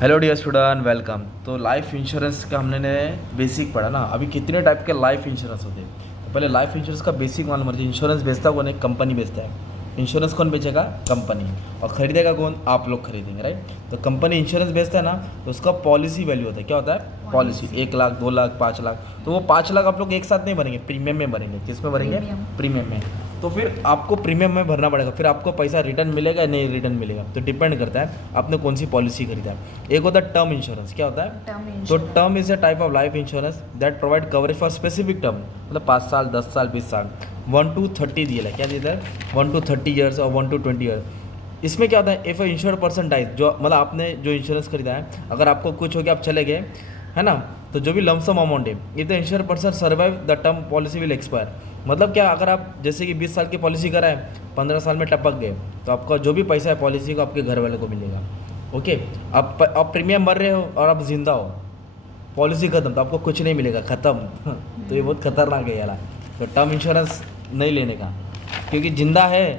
Hello dear student, welcome. तो life insurance का हमने बेसिक पढ़ा ना। अभी कितने टाइप के लाइफ इंश्योरेंस होते हैं। तो पहले लाइफ इंश्योरेंस का बेसिक मालूम होना चाहिए। इंश्योरेंस बेचता कौन है? कंपनी बेचता है। इंश्योरेंस कौन बेचेगा? कंपनी। और खरीदेगा कौन? आप लोग खरीदेंगे, राइट। तो कंपनी इंश्योरेंस बेचता है ना, तो उसका पॉलिसी वैल्यू होता है। क्या होता है? पॉलिसी। 1 लाख, 2 लाख, 5 लाख। तो वो 5 लाख आप लोग एक साथ नहीं भरेंगे, प्रीमियम में भरेंगे। किस में भरेंगे? प्रीमियम में। तो फिर आपको प्रीमियम में भरना पड़ेगा। फिर आपको पैसा रिटर्न मिलेगा या नहीं रिटर्न मिलेगा, तो डिपेंड करता है आपने कौन सी पॉलिसी खरीदा है। एक होता है टर्म इंश्योरेंस। क्या होता है? तो term is a type of life insurance that provide coverage for specific term, मतलब 5 साल, 10 साल, 20 साल, 1 to 30 दिया है। क्या दिया है? 1 to 30 ईयर्स और 1 to 20 ईयर। इसमें क्या होता है? If a insured person dies, जो मतलब आपने जो इंश्योरेंस खरीदा है, अगर आपको कुछ हो गया, आप चले गए, है ना, तो जो भी लमसम अमाउंट है, if the insured person survive the term policy will expire. मतलब क्या, अगर आप जैसे कि 20 साल की पॉलिसी कराएं, 15 साल में टपक गए, तो आपका जो भी पैसा है पॉलिसी को आपके घर वाले को मिलेगा। ओके। आप प्रीमियम भर रहे हो और आप जिंदा हो, पॉलिसी खत्म, तो आपको कुछ नहीं मिलेगा, ख़त्म। तो ये बहुत खतरनाक है यार। तो टर्म इंश्योरेंस नहीं लेने का, क्योंकि जिंदा है,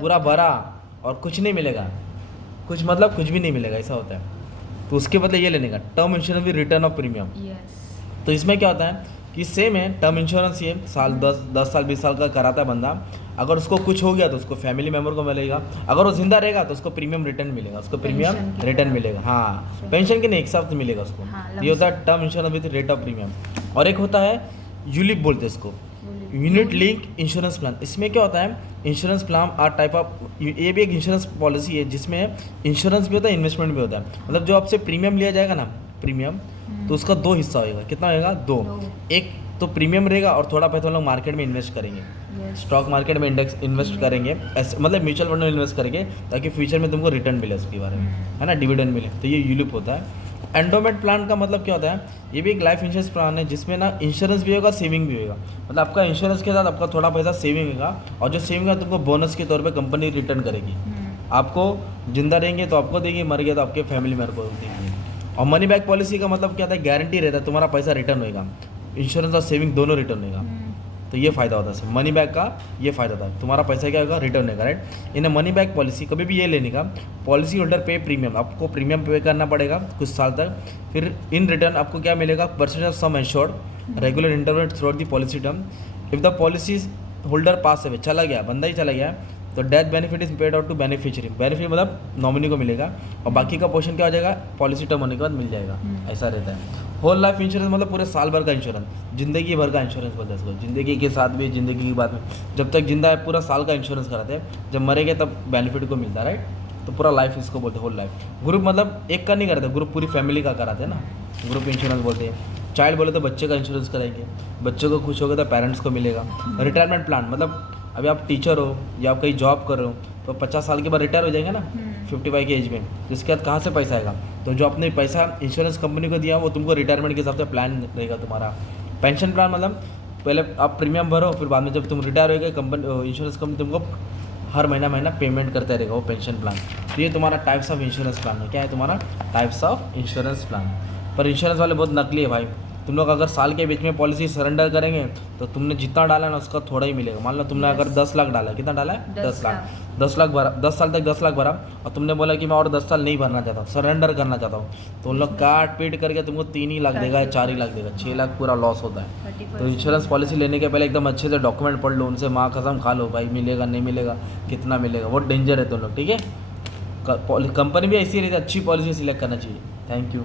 पूरा भरा और कुछ नहीं मिलेगा, कुछ मतलब कुछ भी नहीं मिलेगा, ऐसा होता है। तो उसके बदले ये लेने का term insurance with return of premium. तो इसमें क्या होता है कि सेम है, टर्म इंश्योरेंस ये साल 10 साल 20 साल का कराता है बंदा। अगर उसको कुछ हो गया तो उसको फैमिली मेम्बर को मिलेगा, अगर वो जिंदा रहेगा तो उसको प्रीमियम रिटर्न मिलेगा, उसको प्रीमियम रिटर्न मिलेगा। हाँ, पेंशन के नहीं, एक साथ मिलेगा उसको। ये होता है term insurance with rate of premium. और एक होता है यूलिप, बोलते हैं इसको, यूनिट लिंक इंश्योरेंस प्लान। इसमें क्या होता है? Insurance plan are type of, ये भी एक इंश्योरेंस पॉलिसी है जिसमें इंश्योरेंस भी होता है, इन्वेस्टमेंट भी होता है। मतलब जो आपसे प्रीमियम लिया जाएगा ना, प्रीमियम, तो उसका 2 हिस्सा होएगा। कितना होएगा? 2। एक तो प्रीमियम रहेगा और थोड़ा पैसा हम लोग मार्केट में इन्वेस्ट करेंगे, स्टॉक मार्केट में इंडेक्स इन्वेस्ट करेंगे, ऐसे मतलब म्यूचुअल फंड में इन्वेस्ट करेंगे, ताकि फ्यूचर में तुमको रिटर्न मिले उसके बारे में, है ना, डिविडेंड मिले। तो ये यूलिप होता है। एंडोमेंट प्लान का मतलब क्या होता है? ये भी एक लाइफ इंश्योरेंस प्लान है जिसमें ना इंश्योरेंस भी होगा, सेविंग भी होगा। मतलब आपका इंश्योरेंस के साथ आपका थोड़ा पैसा सेविंग होगा, और जो सेविंग है तुमको बोनस के तौर पे कंपनी रिटर्न करेगी। आपको जिंदा रहेंगे तो आपको देगी, मर गया तो आपके फैमिली मेम्बर को देगी। और मनी बैक पॉलिसी का मतलब क्या होता है? गारंटी रहता है तुम्हारा पैसा रिटर्न होएगा, इंश्योरेंस और सेविंग दोनों रिटर्न होएगा। तो ये फ़ायदा होता है मनी बैक का, ये फ़ायदा था, तुम्हारा पैसा क्या होगा? रिटर्न होगा, right. In money back policy कभी भी ये लेने का, पॉलिसी होल्डर पे प्रीमियम, आपको प्रीमियम पे करना पड़ेगा कुछ साल तक। फिर इन रिटर्न आपको क्या मिलेगा? Percentage of sum assured regular interval throughout the policy term. If the policy holder pass away, चला गया, बंदा ही चला गया, तो death benefit is paid out to beneficiary. Benefit मतलब नॉमिनी को मिलेगा, और बाकी का पोर्शन क्या हो जाएगा? पॉलिसी टर्म होने के बाद मिल जाएगा। ऐसा रहता है। होल लाइफ इंश्योरेंस मतलब पूरे साल भर का इंश्योरेंस, जिंदगी भर का इंश्योरेंस बोलते हैं इसको। जिंदगी के साथ भी, जिंदगी की बाद में, जब तक जिंदा है पूरा साल का इंश्योरेंस कराते हैं, जब मरेंगे तब बेनिफिट को मिलता है, राइट। तो पूरा लाइफ इसको बोलते हैं होल लाइफ। ग्रुप मतलब एक का नहीं कराते, ग्रुप पूरी फैमिली का कराते हैं ना, ग्रुप इंश्योरेंस बोलते हैं। चाइल्ड बोले तो बच्चे का इंश्योरेंस कराएंगे, बच्चे को कुछ होगा तो पेरेंट्स को मिलेगा। रिटायरमेंट प्लान मतलब अभी आप टीचर हो या आप कहीं जॉब कर रहे हो, तो 50 साल के बाद रिटायर हो जाएंगे ना, 55 की एज में। जिसके बाद कहाँ से पैसा आएगा? तो जो आपने पैसा इंश्योरेंस कंपनी को दिया, वो तुमको रिटायरमेंट के हिसाब से प्लान रहेगा तुम्हारा। पेंशन प्लान मतलब पहले आप प्रीमियम भरो, फिर बाद में जब तुम रिटायर हो गए, कंपनी इंश्योरेंस कंपनी तुमको हर महीना पेमेंट करते रहेगा वो पेंशन प्लान। तो ये तुम्हारा टाइप्स ऑफ इंश्योरेंस प्लान है। क्या है तुम्हारा? Types of insurance plan. पर इंश्योरेंस वाले बहुत नकली है भाई। तुम लोग अगर साल के बीच में पॉलिसी सरेंडर करेंगे, तो तुमने जितना डाला ना उसका थोड़ा ही मिलेगा। मान लो तुमने अगर 10 लाख डाला, कितना डाला है? 10 लाख। 10 लाख भरा, 10 साल तक 10 लाख भरा, और तुमने बोला कि मैं और 10 साल नहीं भरना चाहता, सरेंडर करना चाहता हूँ, तो उन लोग काट पीट करके तुमको 3 ही लाख देगा या 4 ही लाख देगा, 6 लाख पूरा लॉस होता है। तो इंश्योरेंस पॉलिसी लेने के पहले एकदम अच्छे से डॉक्यूमेंट पढ़ लो, उनसे माँ कसम खा लो भाई, मिलेगा नहीं मिलेगा, कितना मिलेगा, बहुत डेंजर है तुम लोग, ठीक है। कंपनी भी ऐसी रहती है, अच्छी पॉलिसी सिलेक्ट करना चाहिए। Thank you.